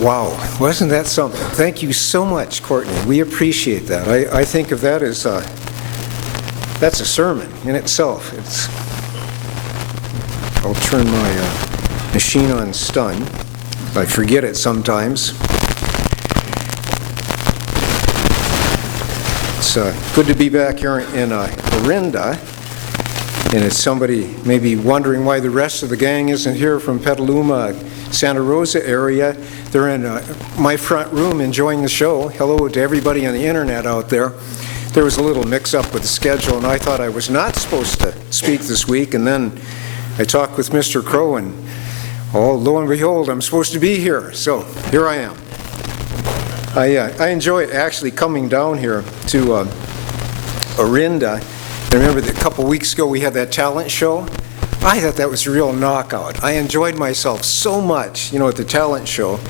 Wow, wasn't that something? Thank you so much, Courtney. We appreciate that. I think of that as that's a sermon in itself. I'll turn my machine on stun. I forget it sometimes. It's good to be back here in Orinda. And if somebody may be wondering why the rest of the gang isn't here from Petaluma, Santa Rosa area, they're in my front room enjoying the show. Hello to everybody on the internet out there. There was a little mix-up with the schedule, and I thought I was not supposed to speak this week, and then I talked with Mr. Crow, and oh, lo and behold, I'm supposed to be here. So here I am. I enjoyed actually coming down here to Orinda. I remember that a couple weeks ago we had that talent show. I thought that was a real knockout. I enjoyed myself so much, at the talent show.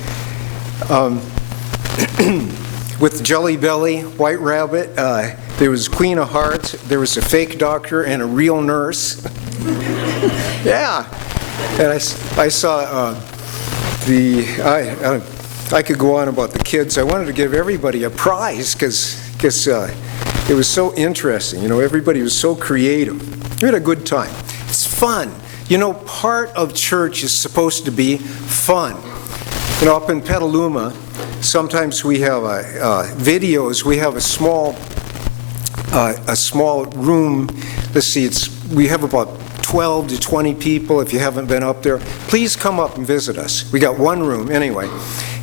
With Jelly Belly, White Rabbit, there was Queen of Hearts, there was a fake doctor and a real nurse. Yeah. And I saw I could go on about the kids. I wanted to give everybody a prize because it was so interesting. Everybody was so creative. We had a good time. It's fun. Part of church is supposed to be fun. Up in Petaluma, sometimes we have videos. We have a small room. Let's see, we have about 12 to 20 people. If you haven't been up there, please come up and visit us. We got one room anyway,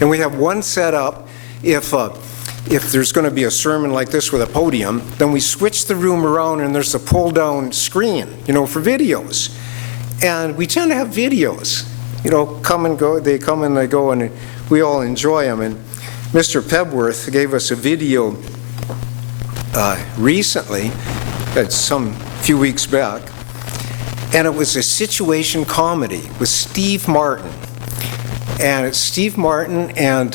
and we have one set up. If there's going to be a sermon like this with a podium, then we switch the room around and there's a pull-down screen, for videos. And we tend to have videos, come and go. They come and they go, and we all enjoy them. And Mr. Pebworth gave us a video recently, some few weeks back, and it was a situation comedy with Steve Martin. And it's Steve Martin and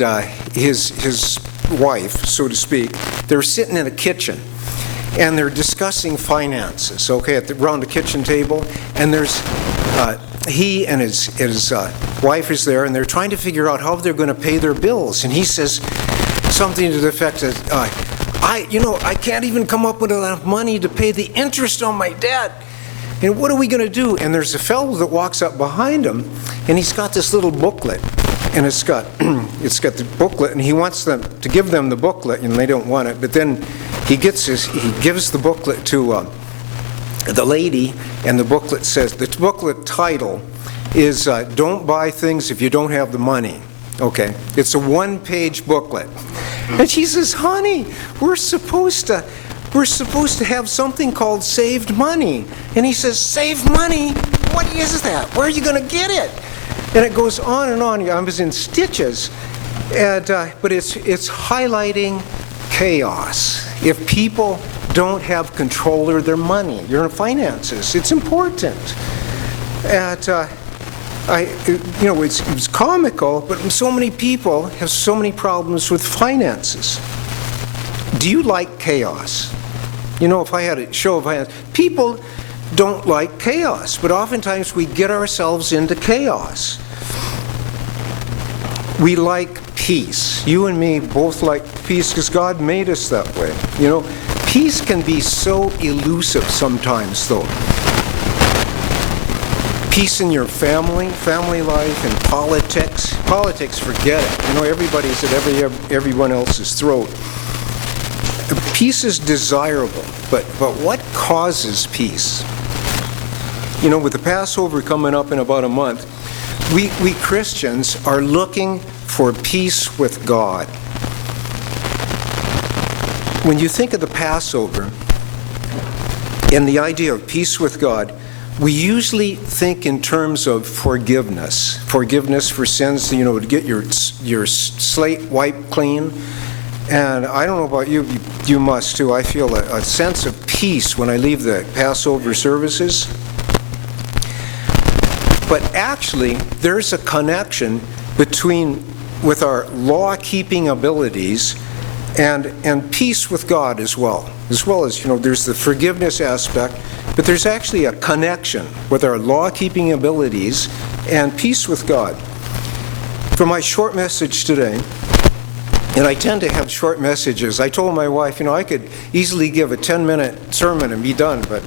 his wife, so to speak. They're sitting in a kitchen and they're discussing finances, around the kitchen table, and there's he and his wife is there, and they're trying to figure out how they're going to pay their bills. And he says something to the effect that I can't even come up with enough money to pay the interest on my debt. And what are we going to do? And there's a fellow that walks up behind him, and he's got this little booklet. And it's got the booklet, and he wants them to give them the booklet, and they don't want it. But then he gives the booklet to the lady, and the booklet title is "Don't Buy Things If You Don't Have the Money." Okay, it's a one-page booklet, and she says, "Honey, we're supposed to have something called saved money." And he says, "Save money? What is that? Where are you going to get it?" And it goes on and on. I was in stitches, but it's highlighting chaos. If people don't have control over their money, your finances, it's important. And it's comical, but so many people have so many problems with finances. Do you like chaos? If I had a show of hands, people don't like chaos, but oftentimes we get ourselves into chaos. We like peace. You and me both like peace because God made us that way. Peace can be so elusive sometimes, though. Peace in your family life, and politics. Politics, forget it. Everybody's at everyone else's throat. Peace is desirable, but what causes peace? With the Passover coming up in about a month, we Christians are looking for peace with God. When you think of the Passover and the idea of peace with God, we usually think in terms of forgiveness. Forgiveness for sins, to get your slate wiped clean. And I don't know about you, you must too. I feel a sense of peace when I leave the Passover services. But actually, there's a connection with our law-keeping abilities and peace with God as well. As well as, there's the forgiveness aspect, But there's actually a connection with our law-keeping abilities and peace with God. For my short message today, and I tend to have short messages, I told my wife, I could easily give a 10-minute sermon and be done, but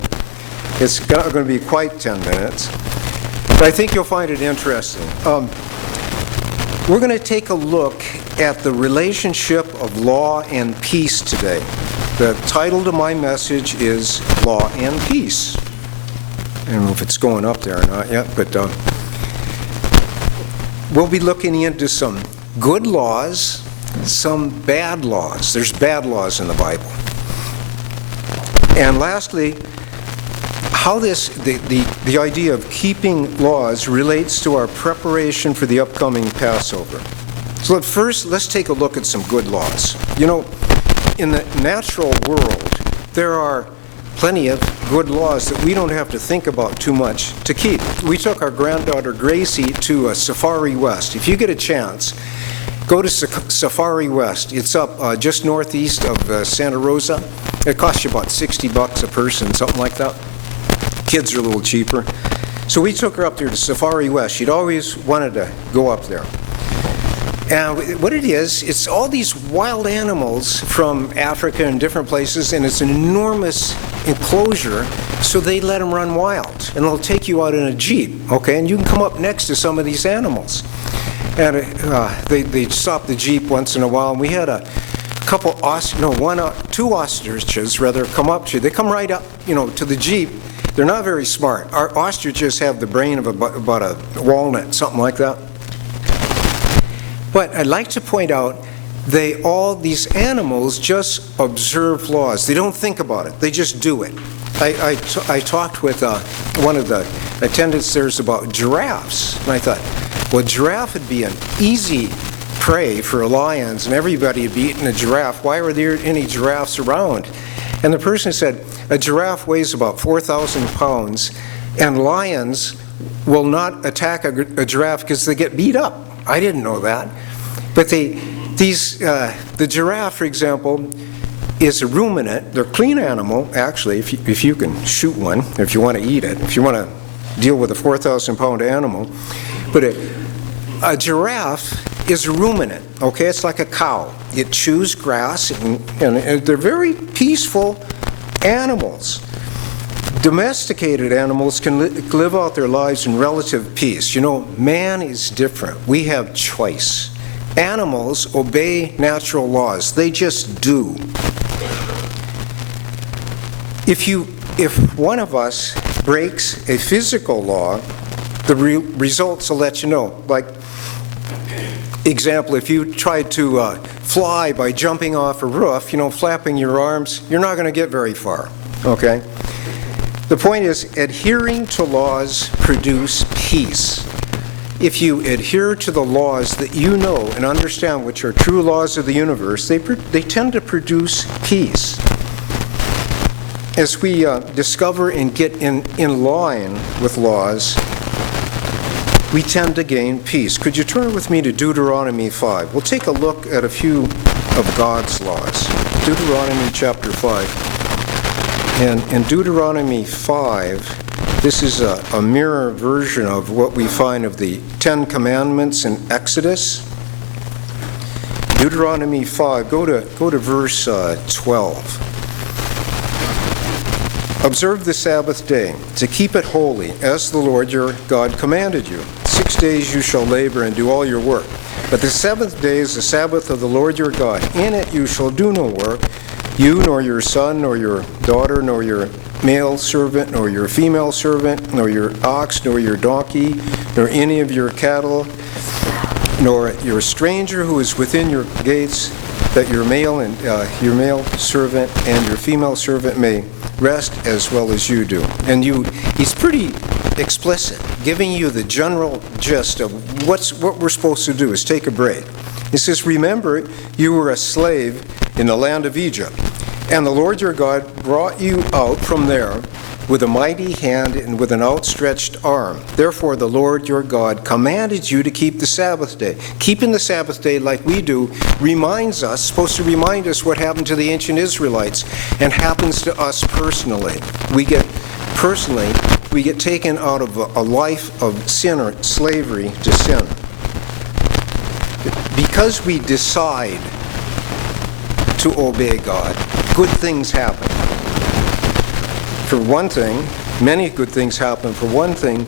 it's not going to be quite 10 minutes. But I think you'll find it interesting. We're going to take a look at the relationship of law and peace today. The title to my message is Law and Peace. I don't know if it's going up there or not yet, but we'll be looking into some good laws, some bad laws. There's bad laws in the Bible. And lastly, how the idea of keeping laws relates to our preparation for the upcoming Passover. So first, let's take a look at some good laws. In the natural world, there are plenty of good laws that we don't have to think about too much to keep. We took our granddaughter Gracie to Safari West. If you get a chance, go to Safari West. It's up just northeast of Santa Rosa. It costs you about $60 a person, something like that. Kids are a little cheaper. So we took her up there to Safari West. She'd always wanted to go up there. And what it is, it's all these wild animals from Africa and different places, and it's an enormous enclosure, so they let them run wild. And they'll take you out in a Jeep, okay? And you can come up next to some of these animals. And they stop the Jeep once in a while, and we had two ostriches rather come up to you. They come right up, to the Jeep. They're not very smart. Our ostriches have the brain of about a walnut, something like that. But I'd like to point out, these animals just observe laws. They don't think about it. They just do it. I talked with one of the attendants there about giraffes, and I thought, well, giraffe would be an easy prey for lions, and everybody would be eating a giraffe. Why were there any giraffes around? And the person said, a giraffe weighs about 4,000 pounds, and lions will not attack a giraffe because they get beat up. I didn't know that. But the giraffe, for example, is a ruminant. They're a clean animal, actually, if you can shoot one, if you want to eat it, if you want to deal with a 4,000-pound animal. But a giraffe is a ruminant, okay? It's like a cow. It chews grass, and they're very peaceful animals. Domesticated animals can live out their lives in relative peace. Man is different. We have choice. Animals obey natural laws. They just do. If one of us breaks a physical law, the results will let you know. Like, example, if you try to fly by jumping off a roof, flapping your arms, you're not going to get very far, okay? The point is, adhering to laws produce peace. If you adhere to the laws that you know and understand, which are true laws of the universe, they tend to produce peace. As we discover and get in line with laws, we tend to gain peace. Could you turn with me to Deuteronomy 5? We'll take a look at a few of God's laws. Deuteronomy chapter 5. And in Deuteronomy 5, this is a mirror version of what we find of the Ten Commandments in Exodus. Deuteronomy 5, go to verse 12. Observe the Sabbath day, to keep it holy, as the Lord your God commanded you. 6 days you shall labor and do all your work. But the seventh day is the Sabbath of the Lord your God. In it you shall do no work, you nor your son, nor your daughter, nor your male servant, nor your female servant, nor your ox, nor your donkey, nor any of your cattle, nor your stranger who is within your gates, that your male servant and your female servant may rest as well as you do. And he's pretty explicit, giving you the general gist of what we're supposed to do is take a break. He says, remember, you were a slave in the land of Egypt, and the Lord your God brought you out from there with a mighty hand and with an outstretched arm. Therefore the Lord your God commanded you to keep the Sabbath day. Keeping the Sabbath day like we do supposed to remind us what happened to the ancient Israelites and happens to us personally. We get personally, we get taken out of a life of sin or slavery to sin. Because we decide to obey God, good things happen. For one thing, many good things happen. For one thing,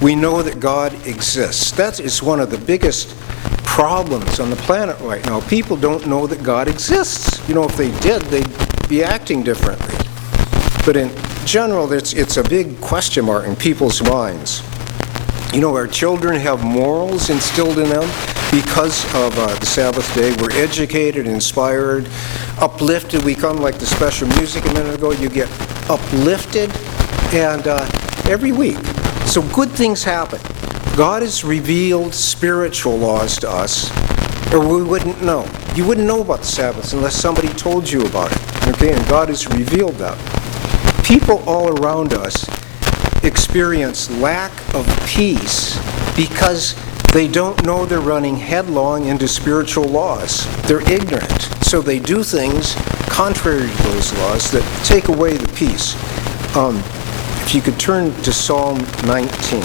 we know that God exists. That is one of the biggest problems on the planet right now. People don't know that God exists. You know, if they did, they'd be acting differently. But in general, it's a big question mark in people's minds. You know, our children have morals instilled in them because of the Sabbath day. We're educated, inspired, uplifted. We come like the special music a minute ago. You get uplifted, and every week. So good things happen. God has revealed spiritual laws to us, or we wouldn't know. You wouldn't know about the Sabbath unless somebody told you about it. Okay, and God has revealed that. People all around us experience lack of peace because they don't know they're running headlong into spiritual laws. They're ignorant. So they do things contrary to those laws that take away the peace. If you could turn to Psalm 19.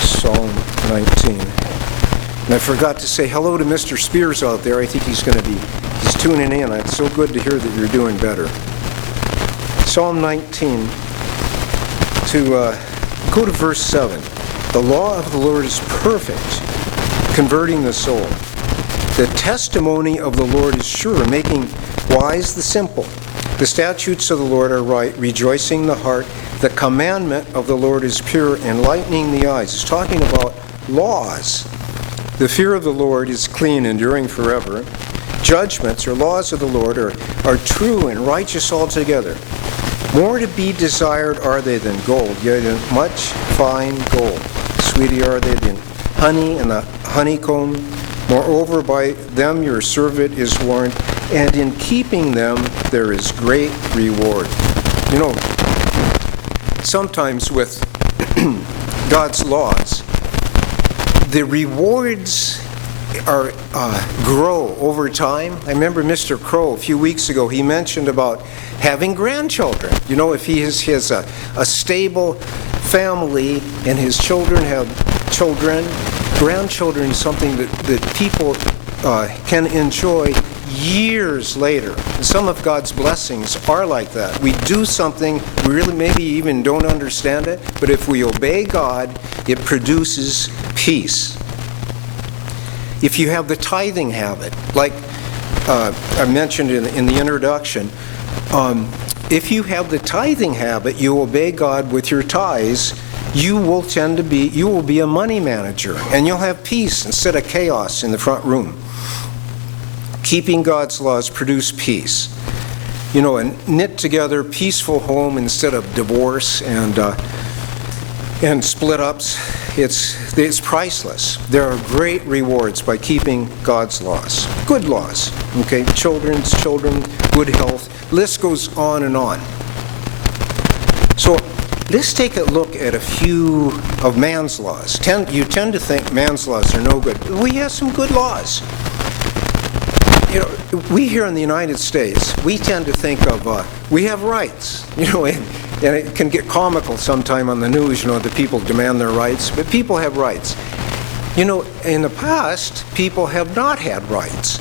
Psalm 19. And I forgot to say hello to Mr. Spears out there. I think he's tuning in. It's so good to hear that you're doing better. Psalm 19, go to verse 7. The law of the Lord is perfect, converting the soul. The testimony of the Lord is sure, making wise the simple. The statutes of the Lord are right, rejoicing the heart. The commandment of the Lord is pure, enlightening the eyes. It's talking about laws. The fear of the Lord is clean, enduring forever. Judgments or laws of the Lord are true and righteous altogether. More to be desired are they than gold, yea, than much fine gold. Sweeter are they than honey and the honeycomb. Moreover, by them your servant is warned, and in keeping them there is great reward. You know, sometimes with God's laws, the rewards grow over time. I remember Mr. Crow a few weeks ago, he mentioned about having grandchildren. You know, if he has a stable family and his children have children, grandchildren is something that people can enjoy years later. And some of God's blessings are like that. We do something, we really maybe even don't understand it, but if we obey God, it produces peace. If you have the tithing habit, like I mentioned in the introduction, if you have the tithing habit, you obey God with your tithes, you will be a money manager, and you'll have peace instead of chaos in the front room. Keeping God's laws produce peace. You know, a knit together, peaceful home instead of divorce and split ups. It's priceless. There are great rewards by keeping God's laws. Good laws. Okay, children's children, good health. List goes on and on. So let's take a look at a few of man's laws. You tend to think man's laws are no good. We have some good laws. You know, we here in the United States, we tend to think of, we have rights, you know, and it can get comical sometime on the news, you know, that people demand their rights, but people have rights. You know, in the past, people have not had rights.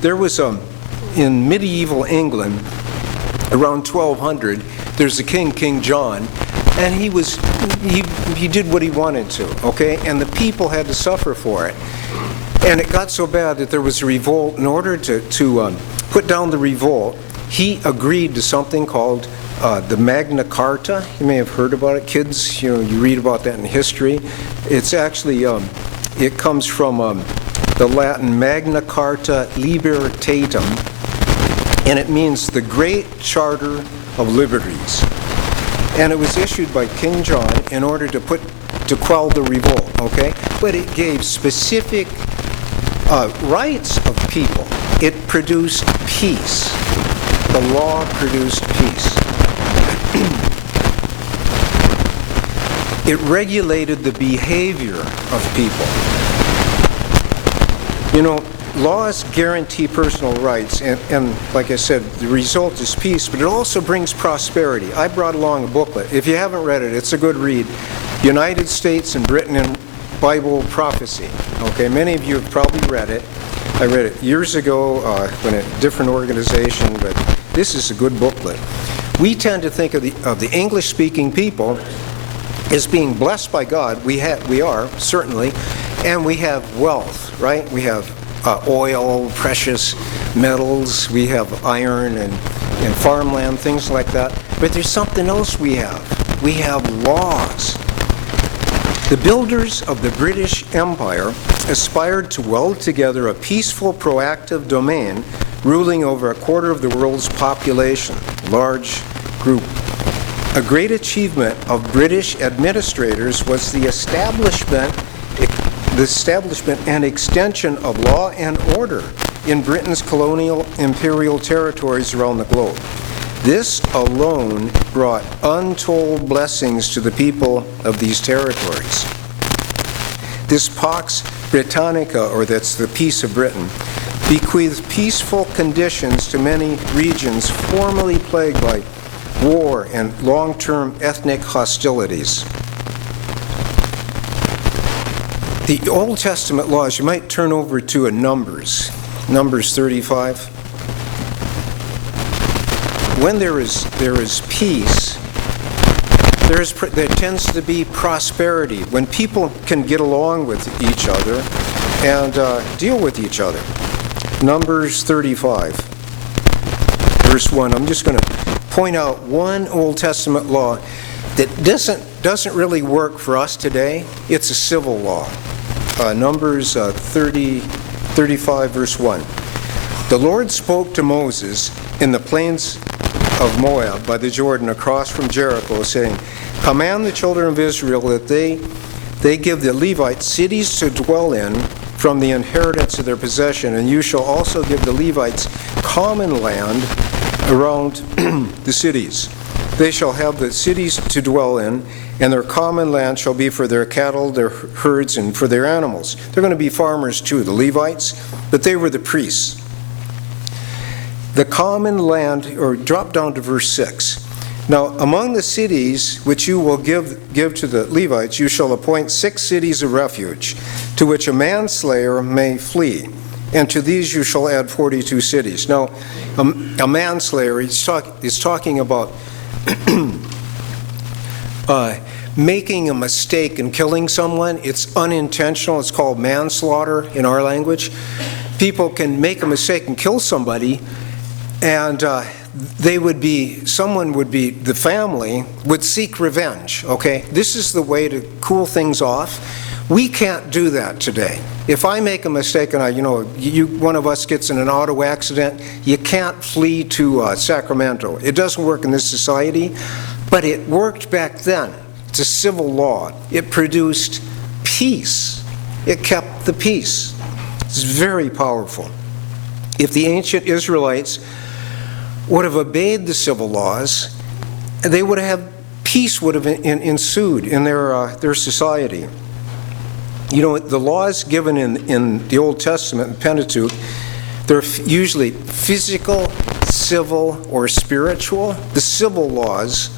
There was, in medieval England, around 1200, there's a king, King John, and he did what he wanted to, okay? And the people had to suffer for it. And it got so bad that there was a revolt. In order to put down the revolt, he agreed to something called the Magna Carta. You may have heard about it. Kids, you know, you read about that in history. It's actually, it comes from the Latin Magna Carta Libertatum, and it means the Great Charter of Liberties. And it was issued by King John in order to quell the revolt, okay? But it gave specific rights of people. It produced peace. The law produced peace. It regulated the behavior of people. You know, laws guarantee personal rights, and like I said, the result is peace, but it also brings prosperity. I brought along a booklet. If you haven't read it, it's a good read. United States and Britain in Bible Prophecy. Okay, many of you have probably read it. I read it years ago in a different organization, but this is a good booklet. We tend to think of the English-speaking people as being blessed by God. We are, certainly, and we have wealth, right? We have oil, precious metals, we have iron and farmland, things like that. But there's something else we have. We have laws. The builders of the British Empire aspired to weld together a peaceful, proactive domain ruling over a quarter of the world's population, large group. A great achievement of British administrators was the establishment and extension of law and order in Britain's colonial imperial territories around the globe. This alone brought untold blessings to the people of these territories. This Pax Britannica, or that's the peace of Britain, bequeathed peaceful conditions to many regions formerly plagued by war and long-term ethnic hostilities. The Old Testament laws, you might turn over to Numbers 35. When there is peace, there tends to be prosperity. When people can get along with each other and deal with each other. Numbers 35, verse 1. I'm just going to point out one Old Testament law that doesn't really work for us today. It's a civil law. Numbers 35, verse 1. The Lord spoke to Moses in the plains of Moab by the Jordan across from Jericho, saying, "Command the children of Israel that they give the Levites cities to dwell in from the inheritance of their possession, and you shall also give the Levites common land around the cities. They shall have the cities to dwell in, and their common land shall be for their cattle, their herds, and for their animals." They're going to be farmers too, the Levites, but they were the priests. The common land, or drop down to verse 6. "Now among the cities which you will give to the Levites, you shall appoint 6 cities of refuge, to which a manslayer may flee. And to these you shall add 42 cities." Now, a manslayer, he's talking about making a mistake and killing someone. It's unintentional. It's called manslaughter in our language. People can make a mistake and kill somebody, and the family would seek revenge, okay? This is the way to cool things off. We can't do that today. If I make a mistake and one of us gets in an auto accident, you can't flee to Sacramento. It doesn't work in this society, but it worked back then. It's a civil law. It produced peace. It kept the peace. It's very powerful. If the ancient Israelites would have obeyed the civil laws, they would have peace would have ensued in their society. You know, the laws given in the Old Testament, in Pentateuch, they're usually physical, civil, or spiritual. The civil laws,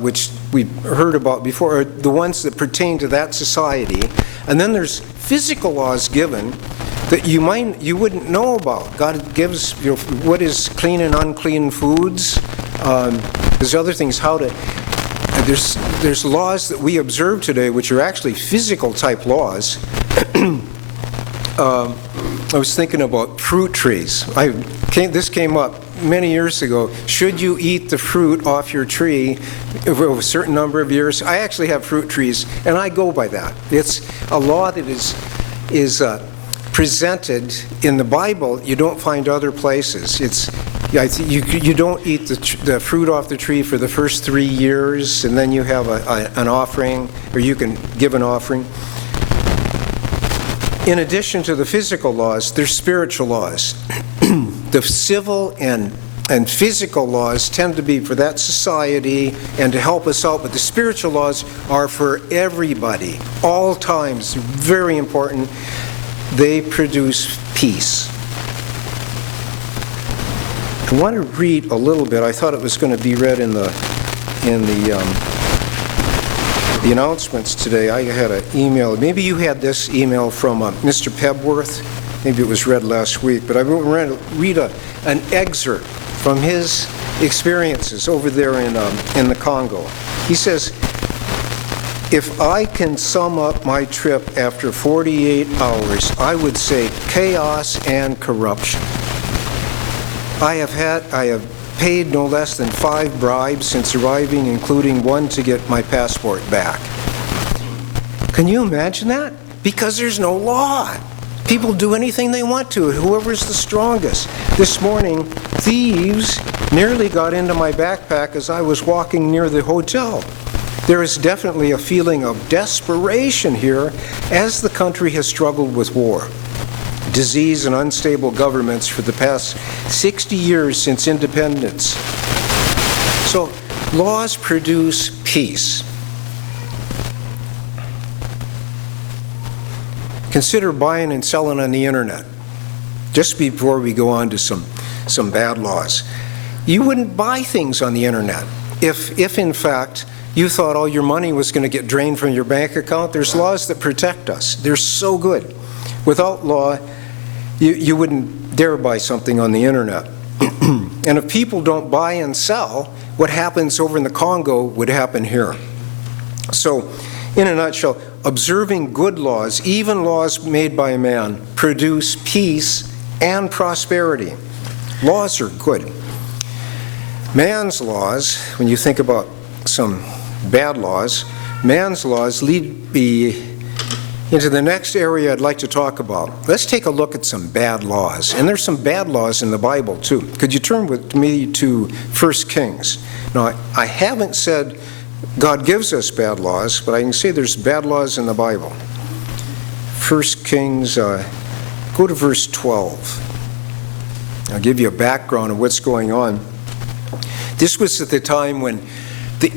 which we heard about before, are the ones that pertain to that society. And then there's physical laws given that you wouldn't know about. God gives what is clean and unclean foods. There's other things, there's laws that we observe today which are actually physical type laws. I was thinking about fruit trees. This came up many years ago. Should you eat the fruit off your tree over a certain number of years? I actually have fruit trees, and I go by that. It's a law that is presented in the Bible. You don't find other places. You don't eat the fruit off the tree for the first 3 years, and then you have an offering, or you can give an offering. In addition to the physical laws, there's spiritual laws. The civil and physical laws tend to be for that society and to help us out, but the spiritual laws are for everybody, all times, very important. they produce peace. I want to read a little bit. I thought it was going to be read in the announcements today. I had an email. Maybe you had this email from Mr. Pebworth. Maybe it was read last week. But I want to read an excerpt from his experiences over there in the Congo. He says, "If I can sum up my trip after 48 hours, I would say chaos and corruption. I have paid no less than 5 bribes since arriving, including one to get my passport back." Can you imagine that? Because there's no law. People do anything they want to, whoever's the strongest. This morning, thieves nearly got into my backpack as I was walking near the hotel. There is definitely a feeling of desperation here as the country has struggled with war, disease, and unstable governments for the past 60 years since independence. So, laws produce peace. Consider buying and selling on the internet. Just before we go on to some bad laws. You wouldn't buy things on the internet if in fact you thought all your money was going to get drained from your bank account. There's laws that protect us. They're so good. Without law, you wouldn't dare buy something on the internet. And if people don't buy and sell, what happens over in the Congo would happen here. So, in a nutshell, observing good laws, even laws made by man, produce peace and prosperity. Laws are good. Man's laws, when you think about some bad laws, man's laws lead me into the next area I'd like to talk about. Let's take a look at some bad laws. And there's some bad laws in the Bible, too. Could you turn with me to 1 Kings? Now, I haven't said God gives us bad laws, but I can say there's bad laws in the Bible. 1 Kings, go to verse 12. I'll give you a background of what's going on. This was at the time when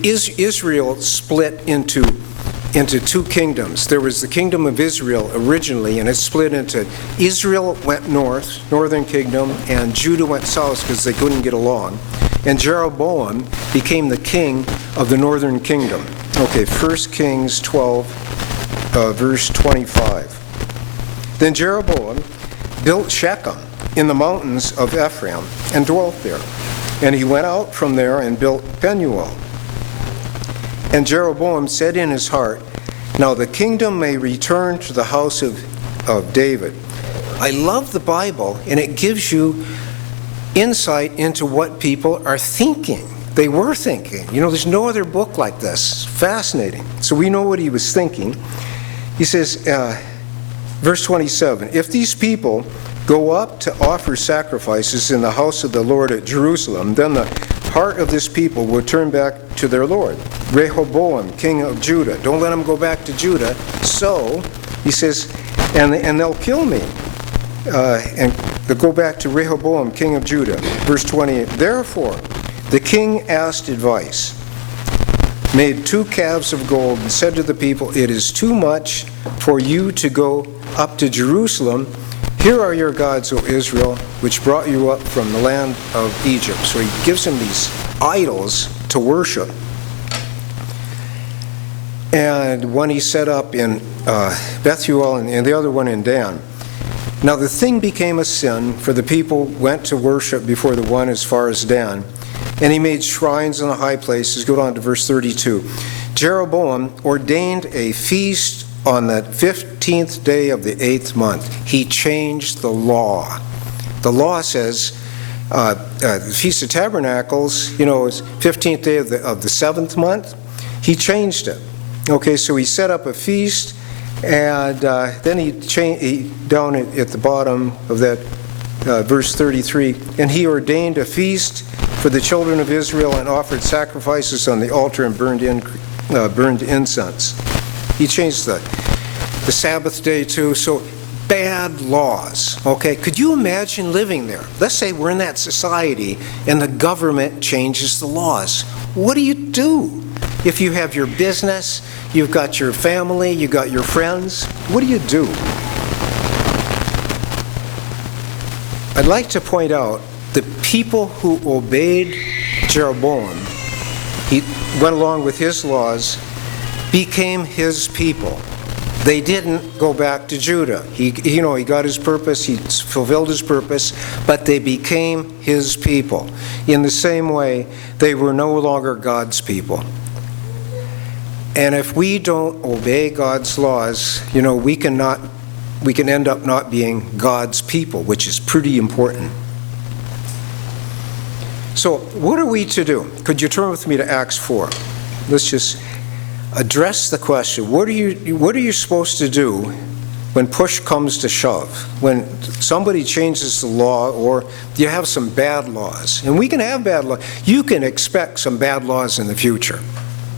Israel split into 2 kingdoms. There was the kingdom of Israel originally, and it split into Israel went north, northern kingdom, and Judah went south because they couldn't get along. And Jeroboam became the king of the northern kingdom. Okay, 1 Kings 12, verse 25. Then Jeroboam built Shechem in the mountains of Ephraim and dwelt there. And he went out from there and built Penuel. And Jeroboam said in his heart, "Now the kingdom may return to the house of David." I love the Bible, and it gives you insight into what people are thinking. They were thinking. You know, there's no other book like this. Fascinating. So we know what he was thinking. He says, verse 27, "If these people go up to offer sacrifices in the house of the Lord at Jerusalem, then the heart of this people will turn back to their Lord. Rehoboam, king of Judah." Don't let them go back to Judah. So, he says, and they'll kill me. And they'll go back to Rehoboam, king of Judah. Verse 28, "Therefore, the king asked advice, made 2 calves of gold, and said to the people, 'It is too much for you to go up to Jerusalem. Here are your gods, O Israel, which brought you up from the land of Egypt.'" So he gives them these idols to worship. And one he set up in Bethuel and the other one in Dan. "Now the thing became a sin, for the people went to worship before the one as far as Dan. And he made shrines in the high places." Go down to verse 32. "Jeroboam ordained a feast on the 15th day of the 8th month." He changed the law. The law says, the Feast of Tabernacles, you know, is 15th day of the 7th month. He changed it. Okay, so he set up a feast, and then he down at the bottom of that verse 33, "And he ordained a feast for the children of Israel and offered sacrifices on the altar and burned incense." He changed the Sabbath day too. So bad laws. Okay, could you imagine living there? Let's say we're in that society and the government changes the laws. What do you do? If you have your business, you've got your family, you've got your friends, what do you do? I'd like to point out the people who obeyed Jeroboam, he went along with his laws, became his people. They didn't go back to Judah. He got his purpose, he fulfilled his purpose, but they became his people. In the same way, they were no longer God's people. And if we don't obey God's laws, we can end up not being God's people, which is pretty important. So what are we to do? Could you turn with me to Acts 4? Let's just address the question, what are you supposed to do when push comes to shove? When somebody changes the law or you have some bad laws. And we can have bad laws. You can expect some bad laws in the future.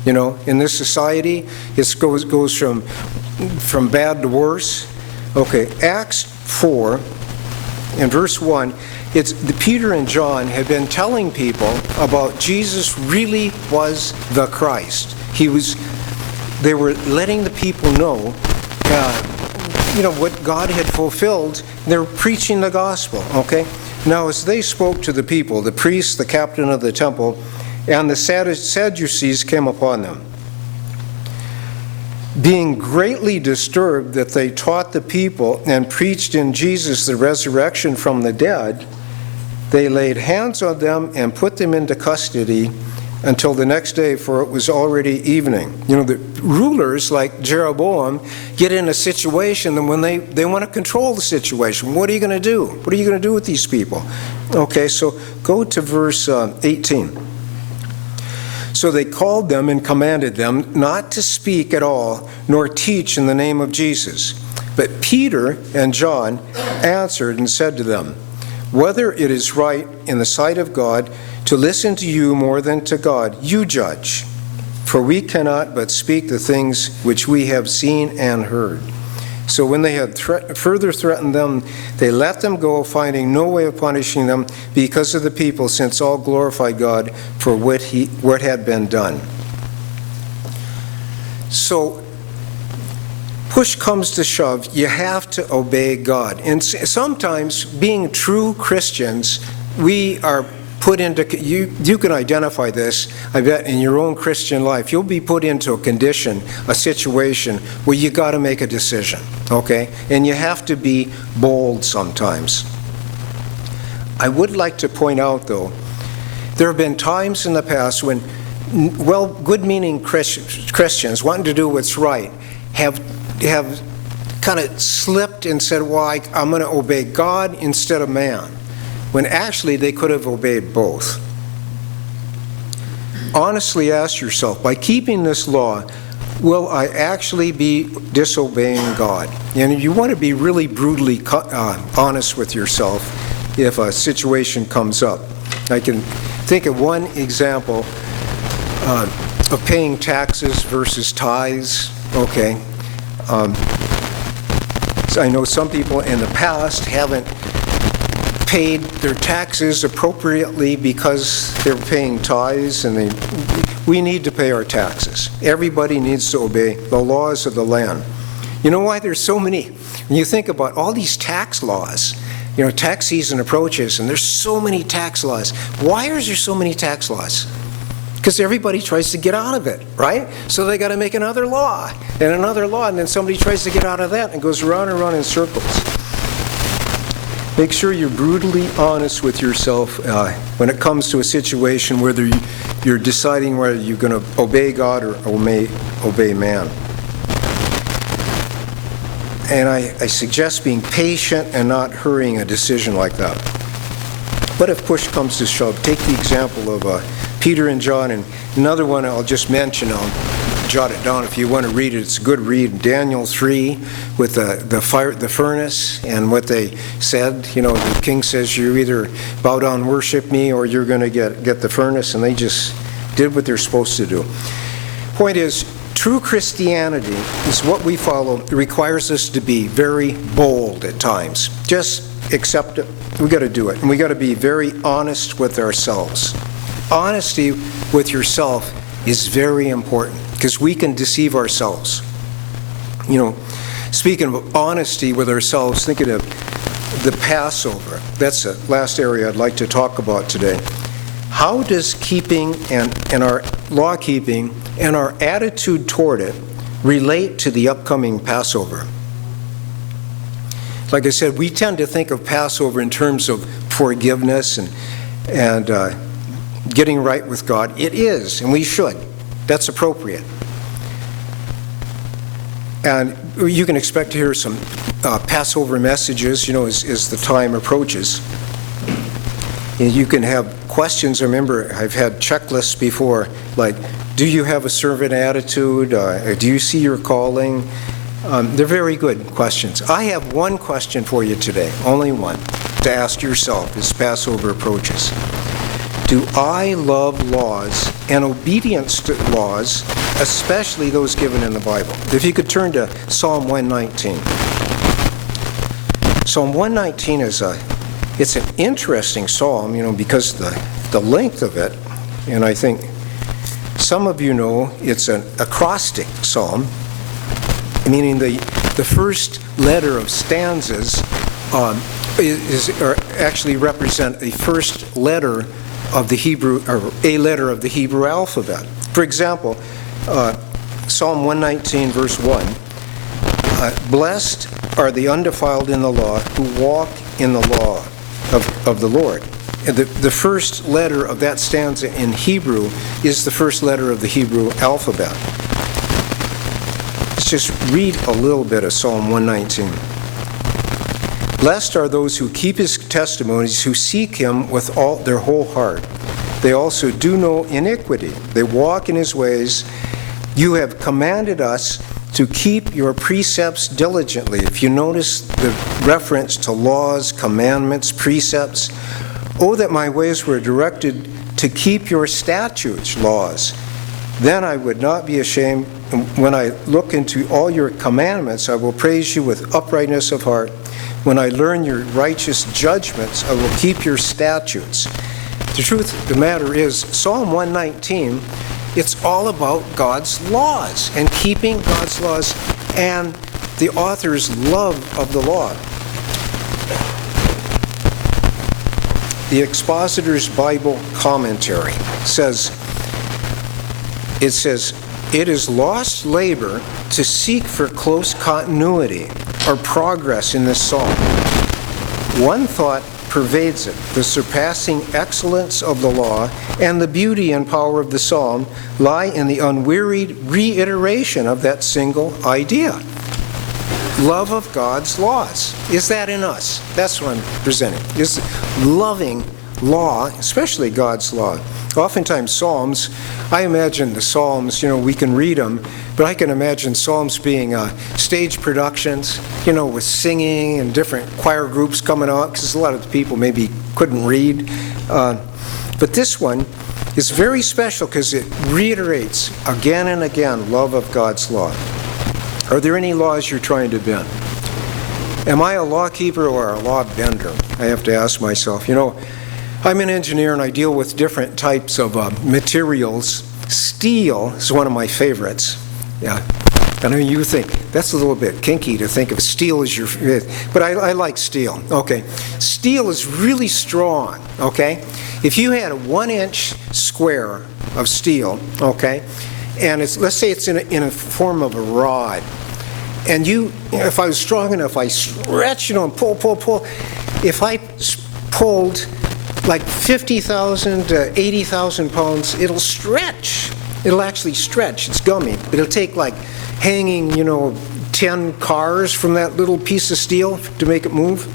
In this society, it goes from bad to worse. Okay, Acts 4 in verse 1, Peter and John had been telling people about Jesus really was the Christ. They were letting the people know, what God had fulfilled. They were preaching the gospel, okay? Now, as they spoke to the people, the priests, the captain of the temple, and the Sadducees came upon them. Being greatly disturbed that they taught the people and preached in Jesus the resurrection from the dead, they laid hands on them and put them into custody until the next day, for it was already evening. The rulers like Jeroboam get in a situation, and when they want to control the situation, what are you going to do? What are you going to do with these people? Okay, so go to verse 18. So they called them and commanded them not to speak at all, nor teach in the name of Jesus. But Peter and John answered and said to them, whether it is right in the sight of God to listen to you more than to God, you judge. For we cannot but speak the things which we have seen and heard. So when they had further threatened them, they let them go, finding no way of punishing them because of the people, since all glorified God for what had been done. So push comes to shove, you have to obey God. And sometimes, being true Christians, we are put into, you can identify this, I bet, in your own Christian life. You'll be put into a condition, a situation, where you got to make a decision, okay? And you have to be bold sometimes. I would like to point out, though, there have been times in the past when, good-meaning Christians wanting to do what's right have kind of slipped and said, well, I'm going to obey God instead of man, when actually they could have obeyed both. Honestly ask yourself, by keeping this law, will I actually be disobeying God? And you want to be really brutally honest with yourself if a situation comes up. I can think of one example of paying taxes versus tithes. Okay. So I know some people in the past haven't paid their taxes appropriately because they're paying tithes, and we need to pay our taxes. Everybody needs to obey the laws of the land. You know why there's so many? When you think about all these tax laws, tax season approaches, and there's so many tax laws. Why is there so many tax laws? Because everybody tries to get out of it, right? So they got to make another law, and then somebody tries to get out of that, and goes around and around in circles. Make sure you're brutally honest with yourself when it comes to a situation whether you're deciding whether you're going to obey God or obey man. And I suggest being patient and not hurrying a decision like that. But if push comes to shove, take the example of Peter and John, and another one I'll just mention, I'll jot it down if you want to read it. It's a good read. Daniel 3 with the furnace and what they said. The king says, you either bow down and worship me or you're going to get the furnace, and they just did what they're supposed to do. Point is, true Christianity is what we follow. It requires us to be very bold at times. Just accept it. We got to do it, and we got to be very honest with ourselves. Honesty with yourself is very important, because we can deceive ourselves. Speaking of honesty with ourselves, thinking of the Passover. That's the last area I'd like to talk about today. How does keeping and our law keeping and our attitude toward it relate to the upcoming Passover? Like I said, we tend to think of Passover in terms of forgiveness and getting right with God. It is, and we should. That's appropriate. And you can expect to hear some Passover messages, as the time approaches. And you can have questions. I remember I've had checklists before, like, do you have a servant attitude? Do you see your calling? They're very good questions. I have one question for you today, only one, to ask yourself as Passover approaches. Do I love laws and obedience to laws, especially those given in the Bible? If you could turn to Psalm 119. Psalm 119 it's an interesting psalm, because the length of it, and I think some of you know it's an acrostic psalm, meaning the first letter of stanzas actually represent a first letter of the Hebrew, or a letter of the Hebrew alphabet. For example, Psalm 119, verse 1, blessed are the undefiled in the law who walk in the law of the Lord. And the first letter of that stanza in Hebrew is the first letter of the Hebrew alphabet. Let's just read a little bit of Psalm 119. Blessed are those who keep his testimonies, who seek him with all their whole heart. They also do no iniquity. They walk in his ways. You have commanded us to keep your precepts diligently. If you notice the reference to laws, commandments, precepts, oh, that my ways were directed to keep your statutes, laws. Then I would not be ashamed. When I look into all your commandments, I will praise you with uprightness of heart. When I learn your righteous judgments, I will keep your statutes. The truth of the matter is, Psalm 119, it's all about God's laws and keeping God's laws and the author's love of the law. The Expositor's Bible Commentary says, it is lost labor to seek for close continuity or progress in this psalm. One thought pervades it: the surpassing excellence of the law and the beauty and power of the psalm lie in the unwearied reiteration of that single idea. Love of God's laws. Is that in us? That's what I'm presenting. Is loving law, especially God's law. Oftentimes Psalms, I imagine the Psalms, we can read them, but I can imagine Psalms being stage productions, with singing and different choir groups coming out, because a lot of the people maybe couldn't read. But this one is very special because it reiterates again and again love of God's law. Are there any laws you're trying to bend? Am I a law keeper or a law bender? I have to ask myself. I'm an engineer and I deal with different types of materials. Steel is one of my favorites. Yeah. I know you think that's a little bit kinky to think of steel as your favorite, but I like steel. Okay. Steel is really strong, okay? If you had a 1-inch square of steel, okay, and let's say it's in a form of a rod, and if I was strong enough, I stretch, and pull. If I pulled like 50,000 to 80,000 pounds, it'll stretch. It'll actually stretch. It's gummy. But it'll take like hanging, 10 cars from that little piece of steel to make it move.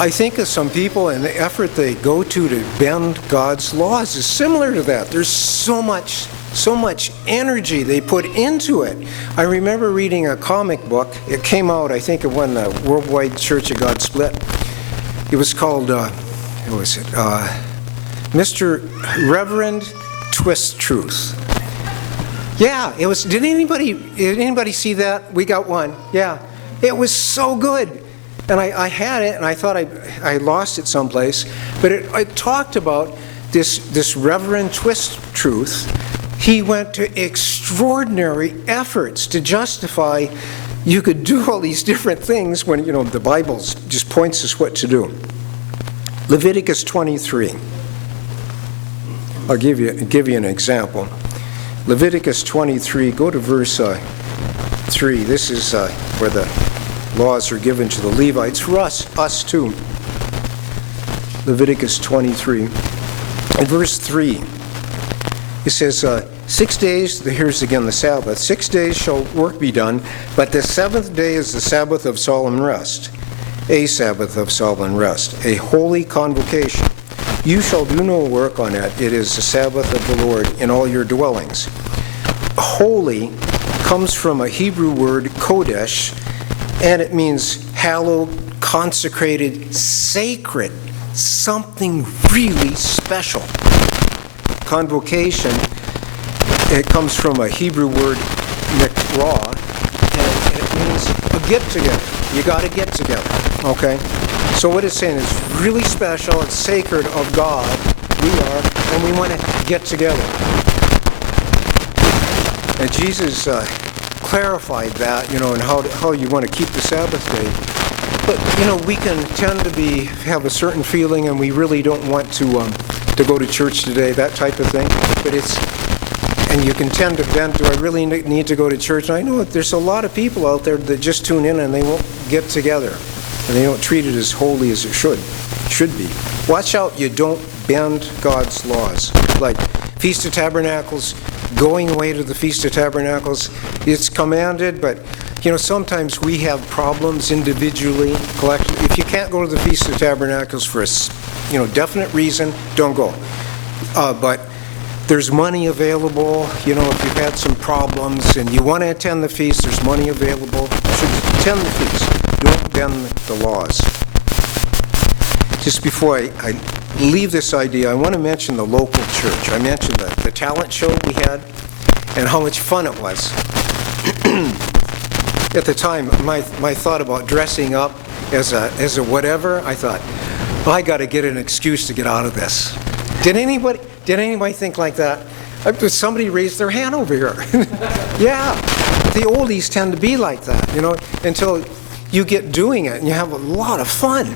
I think of some people and the effort they go to bend God's laws is similar to that. There's so much energy they put into it. I remember reading a comic book. It came out, I think, when the Worldwide Church of God split. It was called, what was it? Mr. Reverend Twist Truth. Yeah, it was. Did anybody see that? We got one. Yeah, it was so good. And I had it, and I thought I lost it someplace. But it talked about this Reverend Twist Truth. He went to extraordinary efforts to justify you could do all these different things when, the Bible just points us what to do. Leviticus 23. I'll give you an example. Leviticus 23, go to verse 3. This is where the laws are given to the Levites, for us too. Leviticus 23. In verse 3, it says, 6 days, here's again the Sabbath, 6 days shall work be done, but the seventh day is the Sabbath of solemn rest, a Sabbath of solemn rest, a holy convocation. You shall do no work on it. It is the Sabbath of the Lord in all your dwellings. Holy comes from a Hebrew word, kodesh, and it means hallowed, consecrated, sacred, something really special. Convocation, it comes from a Hebrew word, mikrah, and it means a get-together. You got to get together, okay? So what it's saying is really special, it's sacred of God, we are, and we want to get together. And Jesus clarified that, and how you want to keep the Sabbath day. But, we can tend to have a certain feeling and we really don't want to go to church today, that type of thing. But and you can tend to vent, do I really need to go to church? And I know that there's a lot of people out there that just tune in and they won't get together. And they don't treat it as holy as it should be. Watch out you don't bend God's laws. Like Feast of Tabernacles, going away to the Feast of Tabernacles, it's commanded, but sometimes we have problems individually, collectively. If you can't go to the Feast of Tabernacles for a definite reason, don't go. But there's money available. If you've had some problems and you want to attend the feast, there's money available. You should attend the feast. Don't bend the laws. Just before I leave this idea, I want to mention the local church. I mentioned the talent show we had and how much fun it was. At the time, my thought about dressing up as a whatever, I thought, I got to get an excuse to get out of this. Did anybody think like that? Somebody raised their hand over here. Yeah, the oldies tend to be like that, until you get doing it and you have a lot of fun.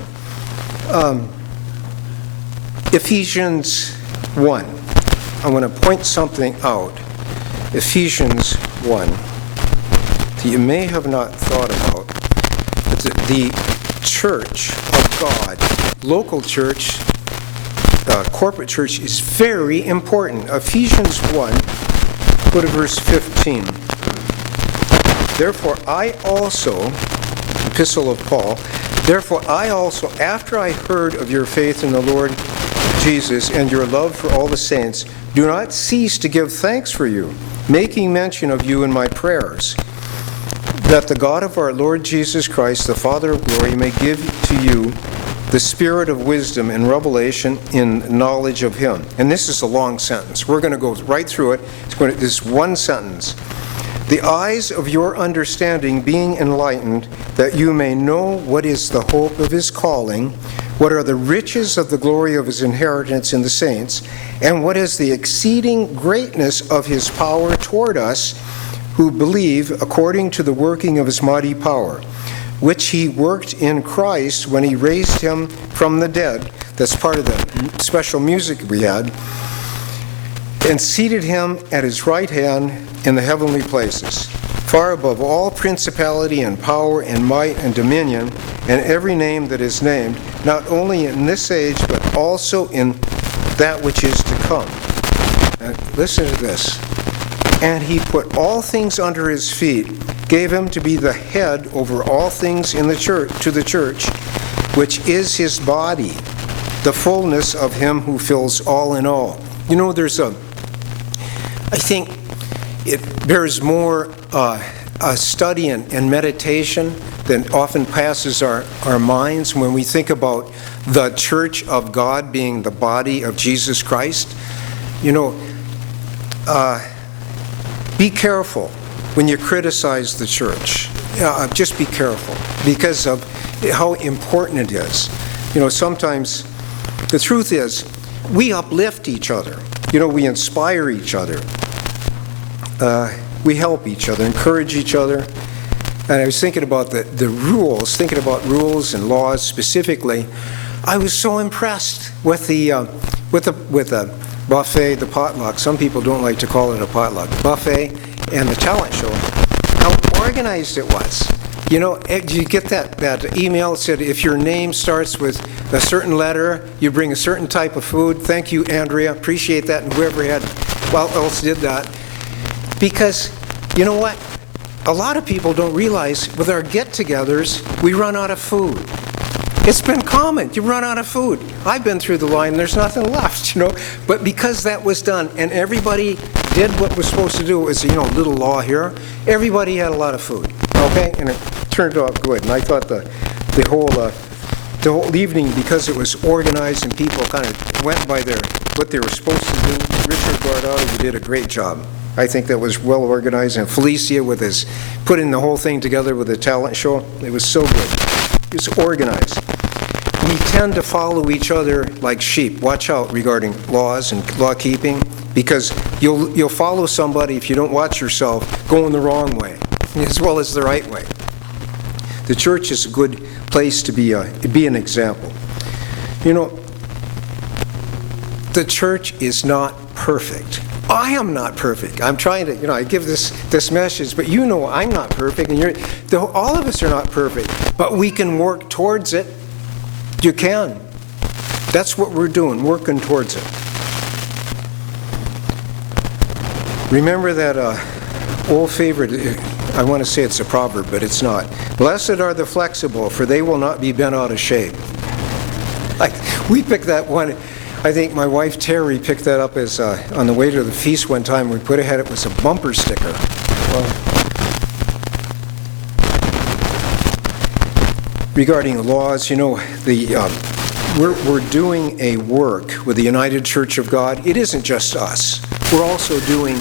Ephesians 1. I want to point something out. Ephesians 1. That you may have not thought about, but the church of God, local church, corporate church is very important. Ephesians 1, go to verse 15. Therefore I also, epistle of Paul, therefore I also, after I heard of your faith in the Lord Jesus and your love for all the saints, do not cease to give thanks for you, making mention of you in my prayers, that the God of our Lord Jesus Christ, the Father of glory, may give to you the spirit of wisdom and revelation in knowledge of him. And this is a long sentence. We're going to go right through it. This one sentence. The eyes of your understanding being enlightened, that you may know what is the hope of his calling, what are the riches of the glory of his inheritance in the saints, and what is the exceeding greatness of his power toward us who believe, according to the working of his mighty power, which he worked in Christ when he raised him from the dead. That's part of the special music we had. And seated him at his right hand in the heavenly places, far above all principality and power and might and dominion, and every name that is named, not only in this age, but also in that which is to come. And listen to this. And he put all things under his feet, gave him to be the head over all things in the church, to the church, which is his body, the fullness of him who fills all in all. I think it bears more study and meditation than often passes our minds when we think about the church of God being the body of Jesus Christ. Be careful when you criticize the church. Just be careful because of how important it is. Sometimes the truth is we uplift each other. We inspire each other. We help each other, encourage each other. and I was thinking about the rules, thinking about rules and laws specifically. I was so impressed with the buffet, the potluck. Some people don't like to call it a potluck. Buffet and the talent show. How organized it was. You know, you get that email that said if your name starts with a certain letter, you bring a certain type of food. Thank you, Andrea. Appreciate that. And whoever else did that. Because, you know what? A lot of people don't realize with our get-togethers, we run out of food. It's been common. You run out of food. I've been through the line, there's nothing left, you know. But because that was done and everybody did what was supposed to do, it was, you know, a little law here, everybody had a lot of food, okay? And it turned out good. And I thought the whole evening, because it was organized and people kind of went by what they were supposed to do, Richard Guardado, you did a great job. I think that was well organized. And Felicia with his putting the whole thing together with the talent show, it was so good. It was organized. We tend to follow each other like sheep. Watch out regarding laws and law keeping, because you'll follow somebody if you don't watch yourself going the wrong way as well as the right way. The church is a good place to be an example. You know, the church is not perfect. I am not perfect. I'm trying to, you know, I give this message, but you know I'm not perfect, and all of us are not perfect, but we can work towards it. You can. That's what we're doing, working towards it. Remember that old favorite, I want to say it's a proverb, but it's not. Blessed are the flexible, for they will not be bent out of shape. Like, we picked that one. I think my wife Terry picked that up as on the way to the feast one time. We put ahead, it was a bumper sticker. Well, regarding the laws, you know, we're doing a work with the United Church of God. It isn't just us. We're also doing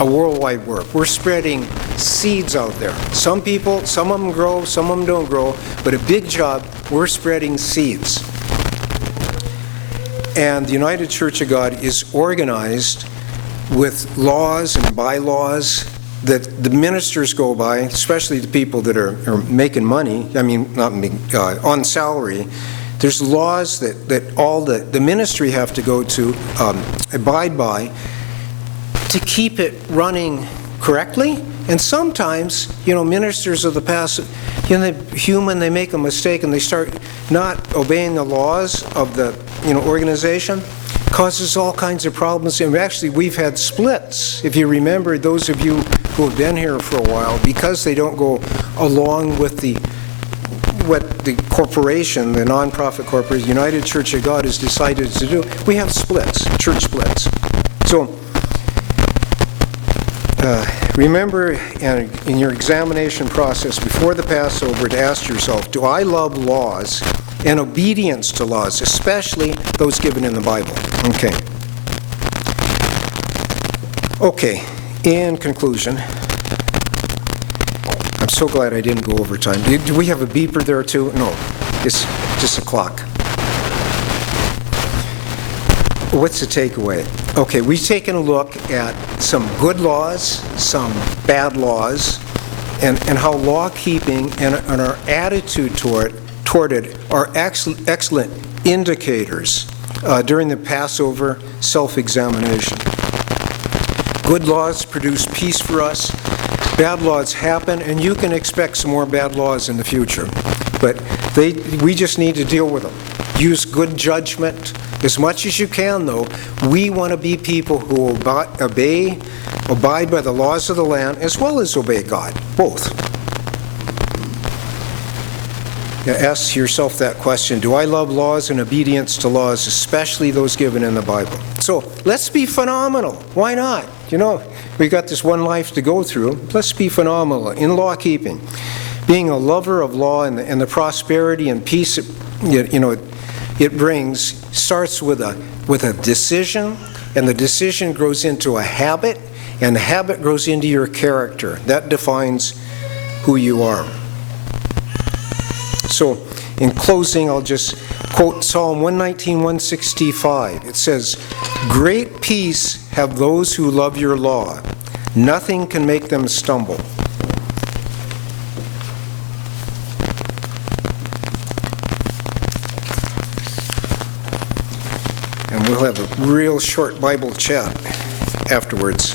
a worldwide work. We're spreading seeds out there. Some people, some of them grow, some of them don't grow, but a big job, we're spreading seeds. And the United Church of God is organized with laws and bylaws that the ministers go by, especially the people that are making money, I mean, not on salary. There's laws that all the ministry have to go to, abide by, to keep it running correctly. And sometimes, you know, ministers of the past, you know, they're human, they make a mistake and they start not obeying the laws of the, you know, organization. Causes all kinds of problems. And actually, we've had splits, if you remember, those of you who have been here for a while, because they don't go along with what the corporation, the nonprofit corporation, United Church of God has decided to do. We have splits, church splits. So, remember in your examination process before the Passover to ask yourself, do I love laws and obedience to laws, especially those given in the Bible? Okay, in conclusion, I'm so glad I didn't go over time. Do we have a beeper there too? No, it's just a clock. What's the takeaway? Okay, we've taken a look at some good laws, some bad laws, and how law keeping and our attitude toward it are excellent indicators during the Passover self-examination. Good laws produce peace for us. Bad laws happen, and you can expect some more bad laws in the future. But we just need to deal with them. Use good judgment. As much as you can, though, we want to be people who abide by the laws of the land as well as obey God, both. Now, ask yourself that question, do I love laws and obedience to laws, especially those given in the Bible? So let's be phenomenal. Why not? You know, we've got this one life to go through. Let's be phenomenal in law keeping. Being a lover of law and the prosperity and peace it brings starts with a decision, and the decision grows into a habit, and the habit grows into your character. That defines who you are. So, in closing, I'll just quote Psalm 119, 165. It says, "Great peace have those who love your law. Nothing can make them stumble." we'll have a real short Bible chat afterwards.